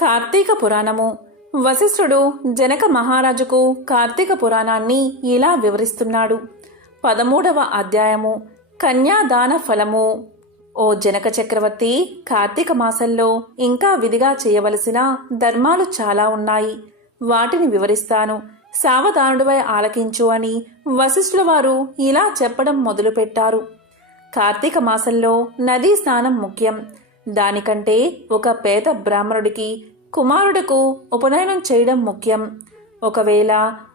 కార్తీక పురాణము. వశిష్ఠుడు జనక మహారాజుకు కార్తీక పురాణాన్ని ఇలా వివరిస్తున్నాడు. పదమూడవ అధ్యాయము. కన్యాదాన ఫలము. ఓ జనక చక్రవర్తి కార్తీక మాసంలో ఇంకా విధిగా చేయవలసిన ధర్మాలు చాలా ఉన్నాయి. వాటిని వివరిస్తాను. సావధానుడివై ఆలకించు అని వశిష్ఠుల వారు ఇలా చెప్పడం మొదలుపెట్టారు. కార్తీక మాసంలో నదీ స్నానం ముఖ్యం. దానికంటే ఒక పేద బ్రాహ్మణుడికి కుమారుడుకు ఉపనయనం చేయడం ముఖ్యం. ఒకవేళ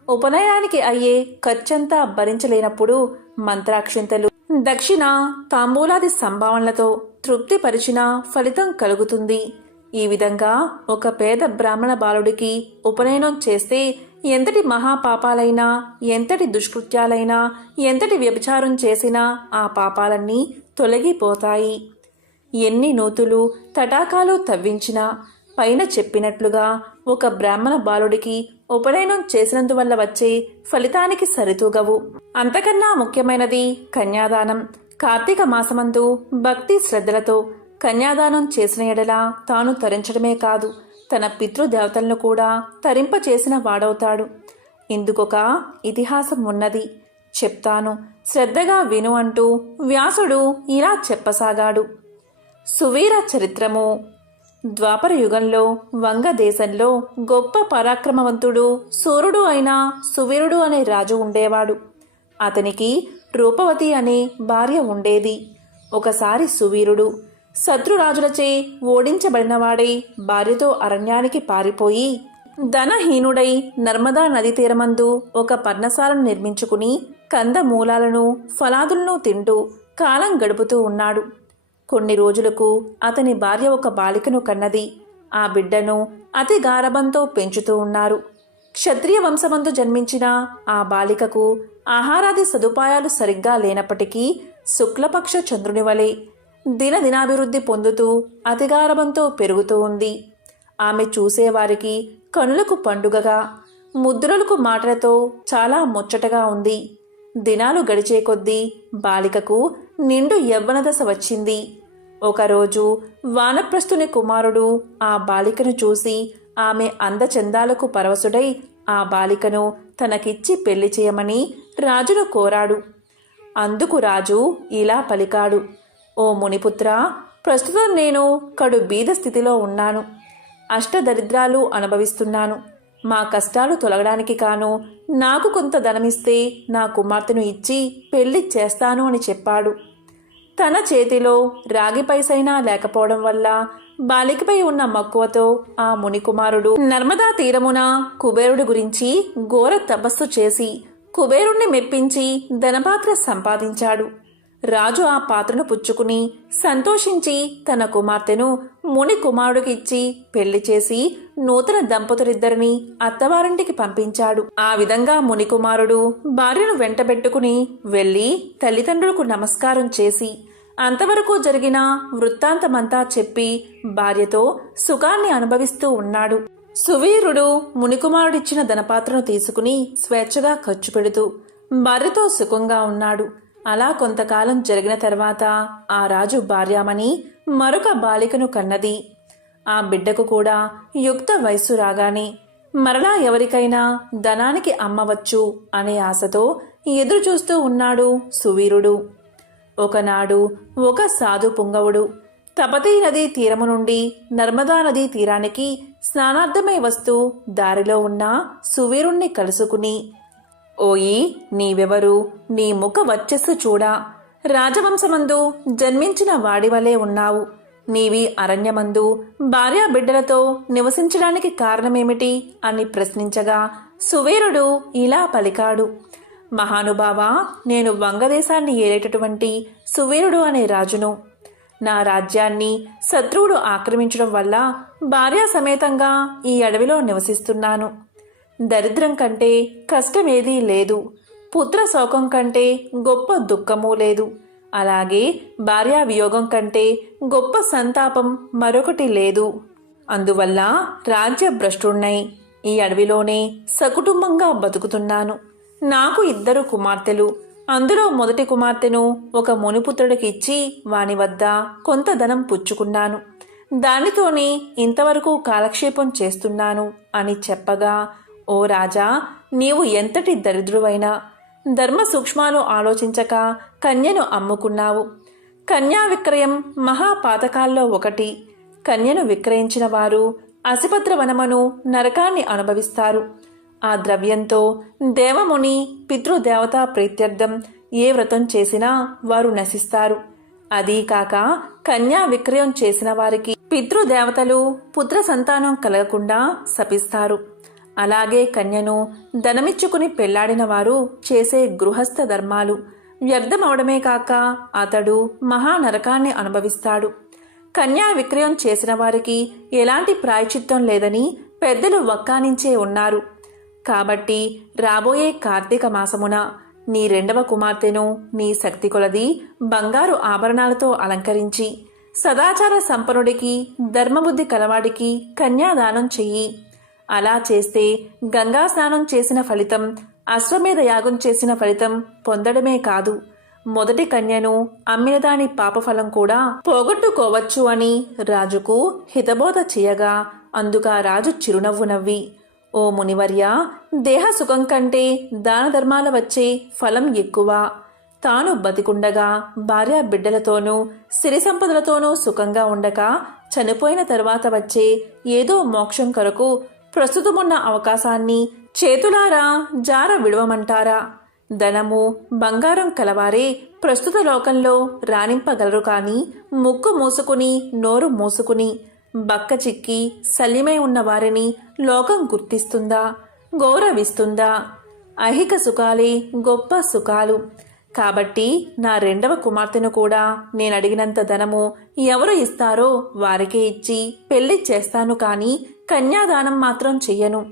ఉపనయనానికి అయ్యే ఖర్చంతా భరించలేనప్పుడు మంత్రాక్షింతలు దక్షిణ తాంబూలాది సంభావనలతో తృప్తిపరిచిన ఫలితం కలుగుతుంది. ఈ విధంగా ఒక పేద బ్రాహ్మణ బాలుడికి ఉపనయనం చేస్తే ఎంతటి మహాపాపాలైనా ఎంతటి దుష్కృత్యాలైనా ఎంతటి వ్యభిచారం చేసినా ఆ పాపాలన్నీ తొలగిపోతాయి. ఎన్ని నూతులు తటాకాలు తవ్వించినా పైన చెప్పినట్లుగా ఒక బ్రాహ్మణ బాలుడికి ఉపనయనం చేసినందువల్ల వచ్చే ఫలితానికి సరితూగవు. అంతకన్నా ముఖ్యమైనది కన్యాదానం. కార్తీక మాసమందు భక్తి శ్రద్ధలతో కన్యాదానం చేసిన ఎడల తాను తరించడమే కాదు తన పితృదేవతలను కూడా తరింపచేసిన వాడవుతాడు. ఇందుకొక ఇతిహాసం ఉన్నది. చెప్తాను శ్రద్ధగా విను అంటూ వ్యాసుడు ఇలా చెప్పసాగాడు. సువీర చరిత్రము. ద్వాపర యుగంలో వంగ దేశంలో గొప్ప పరాక్రమవంతుడు సూర్యుడు అయిన సువీరుడు అనే రాజు ఉండేవాడు. అతనికి రూపవతి అనే భార్య ఉండేది. ఒకసారి సువీరుడు శత్రురాజులచే ఓడించబడినవాడై భార్యతో అరణ్యానికి పారిపోయి ధనహీనుడై నర్మదా నది తీరమందు ఒక పర్ణశాలను నిర్మించుకుని కందమూలాలను ఫలాదులను తింటూ కాలం గడుపుతూ ఉన్నాడు. కొన్ని రోజులకు అతని భార్య ఒక బాలికను కన్నది. ఆ బిడ్డను అతి గారభంతో పెంచుతూ ఉన్నారు. క్షత్రియ వంశమందు జన్మించిన ఆ బాలికకు ఆహారాది సదుపాయాలు సరిగ్గా లేనప్పటికీ శుక్లపక్ష చంద్రుని వలె దినదినాభివృద్ధి పొందుతూ అతిగారభంతో పెరుగుతూ ఉంది. ఆమె చూసేవారికి కనులకు పండుగగా ముద్రలకు మాటలతో చాలా ముచ్చటగా ఉంది. దినాలు గడిచే కొద్దీ బాలికకు నిండు యవ్వన దశ వచ్చింది. ఒకరోజు వానప్రస్థుని కుమారుడు ఆ బాలికను చూసి ఆమె అందచందాలకు పరవశుడై ఆ బాలికను తనకిచ్చి పెళ్ళి చేయమని రాజును కోరాడు. అందుకు రాజు ఇలా పలికాడు. ఓ మునిపుత్ర ప్రస్తుతం నేను కడు బీద స్థితిలో ఉన్నాను. అష్టదరిద్రాలు అనుభవిస్తున్నాను. మా కష్టాలు తొలగడానికి కాను నాకు కొంత ధనమిస్తే నా కుమార్తెను ఇచ్చి పెళ్ళి చేస్తాను అని చెప్పాడు. తన చేతిలో రాగి పైసైనా లేకపోవడం వల్ల బాలికపై ఉన్న మక్కువతో ఆ మునికుమారుడు నర్మదా తీరమున కుబేరుడు గురించి ఘోర తపస్సు చేసి కుబేరుణ్ణి మెప్పించి ధనపాత్ర సంపాదించాడు. రాజు ఆ పాత్రను పుచ్చుకుని సంతోషించి తన కుమార్తెను ముని కుమారుడికిచ్చి పెళ్ళి చేసి నూతన దంపతులిద్దరిని అత్తవారింటికి పంపించాడు. ఆ విధంగా ముని కుమారుడు భార్యను వెంటబెట్టుకుని వెళ్ళి తల్లిదండ్రులకు నమస్కారం చేసి అంతవరకు జరిగిన వృత్తాంతమంతా చెప్పి భార్యతో సుఖాన్ని అనుభవిస్తూ ఉన్నాడు. సువీరుడు మునికుమారుడిచ్చిన ధనపాత్రను తీసుకుని స్వేచ్ఛగా ఖర్చు పెడుతూ భార్యతో సుఖంగా ఉన్నాడు. అలా కొంతకాలం జరిగిన తర్వాత ఆ రాజు భార్యామణి మరొక బాలికను కన్నది. ఆ బిడ్డకు కూడా యుక్త వయస్సు రాగానే మరలా ఎవరికైనా ధనానికి అమ్మవచ్చు అనే ఆశతో ఎదురుచూస్తూ ఉన్నాడు సువీరుడు. ఒకనాడు ఒక సాధు పుంగవుడు తపతీ నదీ తీరము నుండి నర్మదా నదీ తీరానికి స్నానార్థమై వస్తూ దారిలో ఉన్న సువీరుణ్ణి కలుసుకుని ఓయి నీవెవరు? నీ ముఖ వచ్చస్సు చూడా. రాజవంశమందు జన్మించిన వాడివలే ఉన్నావు. నీవి అరణ్యమందు భార్యా బిడ్డలతో నివసించడానికి కారణమేమిటి అని ప్రశ్నించగా సువీరుడు ఇలా పలికాడు. మహానుభావా నేను వంగదేశాన్ని ఏలేటటువంటి సువీరుడు అనే రాజును. నా రాజ్యాన్ని శత్రువుడు ఆక్రమించడం వల్ల భార్యా సమేతంగా ఈ అడవిలో నివసిస్తున్నాను. దరిద్రం కంటే కష్టమేదీ లేదు. పుత్ర శోకం కంటే గొప్ప దుఃఖము లేదు. అలాగే భార్యా వియోగం కంటే గొప్ప సంతాపం మరొకటి లేదు. అందువల్ల రాజ్య భ్రష్టున్నై ఈ అడవిలోనే సకుటుంబంగా బతుకుతున్నాను. నాకు ఇద్దరు కుమార్తెలు. అందులో మొదటి కుమార్తెను ఒక మునిపుత్రుడికి ఇచ్చి వాని వద్ద కొంత ధనం పుచ్చుకున్నాను. దానితోనే ఇంతవరకు కాలక్షేపం చేస్తున్నాను అని చెప్పగా ఓ రాజా నీవు ఎంతటి దరిద్రువైనా. ధర్మ సూక్ష్మాలు ఆలోచించక కన్యను అమ్ముకున్నావు. కన్యా విక్రయం మహాపాతకాల్లో ఒకటి. కన్యను విక్రయించిన వారు అసిపత్ర వనమను నరకాన్ని అనుభవిస్తారు. ఆ ద్రవ్యంతో దేవముని పితృదేవతా ప్రీత్యర్థం ఏ వ్రతం చేసినా వారు నశిస్తారు. అదీ కాక కన్యా విక్రయం చేసిన వారికి పితృదేవతలు పుత్ర సంతానం కలగకుండా శపిస్తారు. అలాగే కన్యను ధనమిచ్చుకుని పెళ్ళాడిన వారు చేసే గృహస్థ ధర్మాలు వ్యర్థమవడమే కాక అతడు మహానరకాన్ని అనుభవిస్తాడు. కన్యా విక్రయం చేసిన వారికి ఎలాంటి ప్రాయచిత్తం లేదని పెద్దలు వక్కానించే ఉన్నారు. కాబట్టి రాబోయే కార్తీక మాసమున నీ రెండవ కుమార్తెను నీ శక్తి కొలది బంగారు ఆభరణాలతో అలంకరించి సదాచార సంపన్నుడికి ధర్మబుద్ధి కలవాడికి కన్యాదానం చెయ్యి. అలా చేస్తే గంగా స్నానం చేసిన ఫలితం అశ్వమేధ యాగం చేసిన ఫలితం పొందడమే కాదు. మొదటి కన్యను అమ్మిన దాని పాపఫలం కూడా పోగొట్టుకోవచ్చు అని రాజుకు హితబోధ చేయగా అందుగా రాజు చిరునవ్వు నవ్వి ఓ మునివర్య దేహ సుఖం కంటే దాన ధర్మాల వచ్చే ఫలం ఎక్కువ. తాను బతికుండగా భార్య బిడ్డలతోనూ సిరి సంపదలతోనూ సుఖంగా ఉండక చనిపోయిన తర్వాత వచ్చే ఏదో మోక్షం కొరకు ప్రస్తుతమున్న అవకాశాన్ని చేతులారా జార విడవమంటారా? ధనము బంగారం కలవారే ప్రస్తుత లోకంలో రాణింపగలరు కాని ముక్కు మూసుకుని నోరు మూసుకుని బక్క చిక్కి సల్యమై ఉన్న వారిని లోకం గుర్తిస్తుందా? గౌరవిస్తుందా? ఐహిక సుఖాలే గొప్ప సుఖాలు. కాబట్టి నా రెండవ కుమార్తెను కూడా నేను అడిగినంత ధనము ఎవరు ఇస్తారో వారికే ఇచ్చి పెళ్ళి చేస్తాను కానీ కన్యాదానం మాత్రం చెయ్యను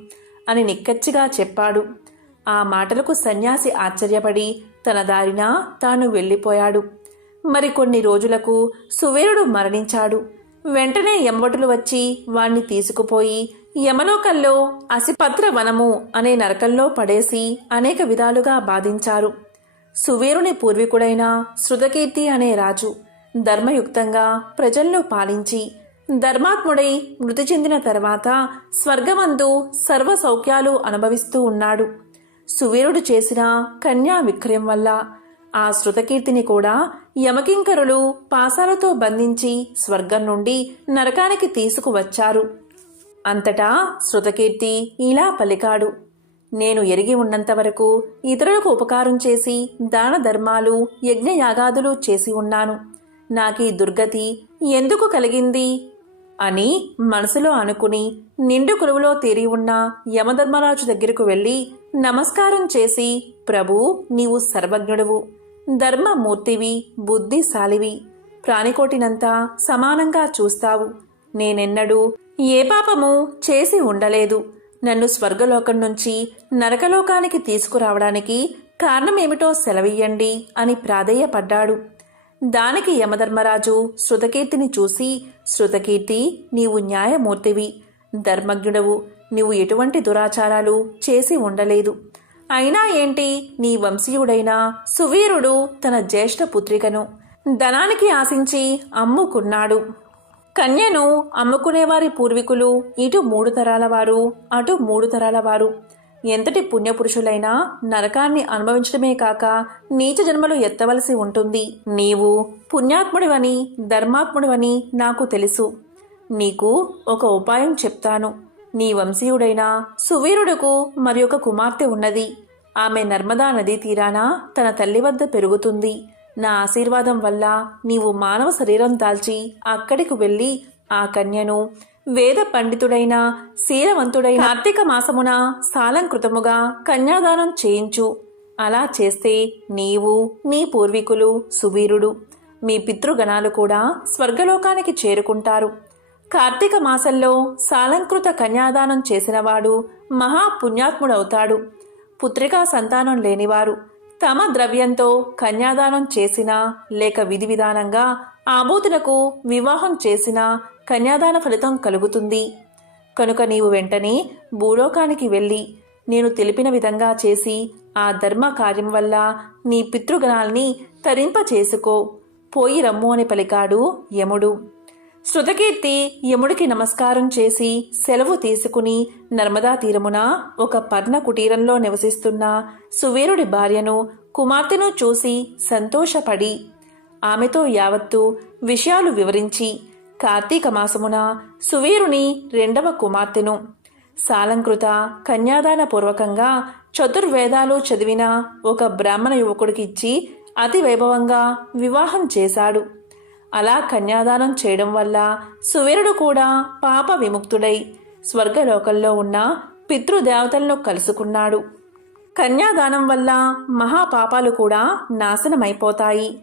అని నిక్కచ్చిగా చెప్పాడు. ఆ మాటలకు సన్యాసి ఆశ్చర్యపడి తన దారిన తాను వెళ్ళిపోయాడు. మరికొన్ని రోజులకు సువీరుడు మరణించాడు. వెంటనే యమవటులు వచ్చి వాణ్ణి తీసుకుపోయి యమలోకల్లో అసిపత్ర వనము అనే నరకంలో పడేసి అనేక విధాలుగా బాధించారు. సువీరుని పూర్వీకుడైన శృతకీర్తి అనే రాజు ధర్మయుక్తంగా ప్రజలను పాలించి ధర్మాత్ముడై మృతి చెందిన తర్వాత స్వర్గమందు సర్వ సౌఖ్యాలు అనుభవిస్తూ ఉన్నాడు. సువీరుడు చేసిన కన్యా విక్రయం వల్ల ఆ శృతకీర్తిని కూడా యమకింకరులు పాసాలతో బంధించి స్వర్గం నుండి నరకానికి తీసుకువచ్చారు. అంతటా శృతకీర్తి ఇలా పలికాడు. నేను ఎరిగి ఉన్నంత వరకు ఇతరులకు ఉపకారం చేసి దాన ధర్మాలు యజ్ఞయాగాదులు చేసి ఉన్నాను. నాకీ దుర్గతి ఎందుకు కలిగింది? అని మనసులో అనుకుని నిండు కొలువులో తీరి ఉన్న యమధర్మరాజు దగ్గరకు వెళ్ళి నమస్కారం చేసి ప్రభు నీవు సర్వజ్ఞుడువు. ధర్మమూర్తివి బుద్ధిశాలివి. ప్రాణికోటినంతా సమానంగా చూస్తావు. నేనెన్నడూ ఏ పాపము చేసి ఉండలేదు. నన్ను స్వర్గలోకం నుంచి నరకలోకానికి తీసుకురావడానికి కారణమేమిటో సెలవియ్యండి అని ప్రాధేయపడ్డాడు. దానికి యమధర్మరాజు శృతకీర్తిని చూసి శృతకీర్తి నీవు న్యాయమూర్తివి. ధర్మజ్ఞుడవు. నీవు ఎటువంటి దురాచారాలు చేసి ఉండలేదు. అయినా ఏంటి నీ వంశీయుడైన సువీరుడు తన జ్యేష్ఠ పుత్రికను. ధనానికి ఆశించి అమ్ముకున్నాడు. కన్యను అమ్ముకునేవారి పూర్వీకులు ఇటు మూడు తరాల వారు అటు మూడు తరాల వారు. ఎంతటి పుణ్యపురుషులైనా నరకాన్ని అనుభవించడమే కాక నీచ జన్మలు ఎత్తవలసి ఉంటుంది. నీవు పుణ్యాత్ముడివని ధర్మాత్ముడివని నాకు తెలుసు. నీకు ఒక ఉపాయం చెప్తాను. నీ వంశీయుడైన సువీరుడుకు మరి ఒక కుమార్తె ఉన్నది. ఆమె నర్మదా నదీ తీరాన తన తల్లి వద్ద పెరుగుతుంది. నా ఆశీర్వాదం వల్ల నీవు మానవ శరీరం దాల్చి అక్కడికి వెళ్ళి ఆ కన్యను వేద పండితుడైన శీలవంతుడైన కార్తీక మాసమున సాలంకృతముగా కన్యాదానం చేయించు. అలా చేస్తే నీవు నీ పూర్వీకులు సువీరుడు. మీ పితృగణాలు కూడా స్వర్గలోకానికి చేరుకుంటారు. కార్తీక మాసంలో సాలంకృత కన్యాదానం చేసినవాడు మహాపుణ్యాత్ముడవుతాడు పుత్రికా సంతానం లేనివారు. తమ ద్రవ్యంతో కన్యాదానం చేసినా లేక విధి విధానంగా ఆబోతులకు వివాహం చేసినా కన్యాదాన ఫలితం కలుగుతుంది. కనుక నీవు వెంటనే భూలోకానికి వెళ్ళి నేను తెలిపిన విధంగా చేసి ఆ ధర్మ కార్యం వల్ల నీ పితృగణాల్ని తరింప చేసుకో పోయి రమ్ము అని పలికాడు యముడు. శృతకీర్తి యముడికి నమస్కారం చేసి సెలవు తీసుకుని నర్మదా తీరమున ఒక పర్ణ కుటీరంలో నివసిస్తున్న సువీరుడి భార్యను కుమార్తెను చూసి సంతోషపడి ఆమెతో యావత్తు విషయాలు వివరించి కార్తీక మాసమున సువీరుని రెండవ కుమార్తెను సాలంకృత కన్యాదాన పూర్వకంగా చతుర్వేదాలు చదివిన ఒక బ్రాహ్మణ యువకుడికి ఇచ్చి అతి వైభవంగా వివాహం చేశాడు. అలా కన్యాదానం చేయడం వల్ల సువీరుడు కూడా పాప విముక్తుడై స్వర్గలోకంలో ఉన్న పితృదేవతలను కలుసుకున్నాడు. కన్యాదానం వల్ల మహాపాపాలు కూడా నాశనమైపోతాయి.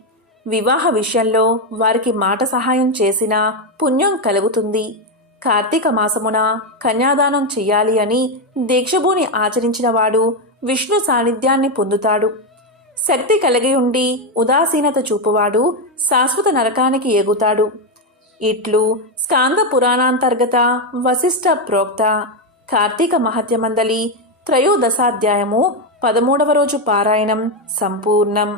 వివాహ విషయంలో వారికి మాట సహాయం చేసిన పుణ్యం కలుగుతుంది. కార్తీక మాసమున కన్యాదానం చెయ్యాలి అని దీక్షభూని ఆచరించిన వాడు విష్ణు సాన్నిధ్యాన్ని పొందుతాడు. శక్తి కలిగి ఉండి ఉదాసీనత చూపువాడు శాశ్వత నరకానికి ఎగుతాడు. ఇట్లు స్కాంద పురాణాంతర్గత వశిష్ఠ ప్రోక్త కార్తీక మహత్యమందలి త్రయోదశాధ్యాయము పదమూడవ రోజు పారాయణం సంపూర్ణం.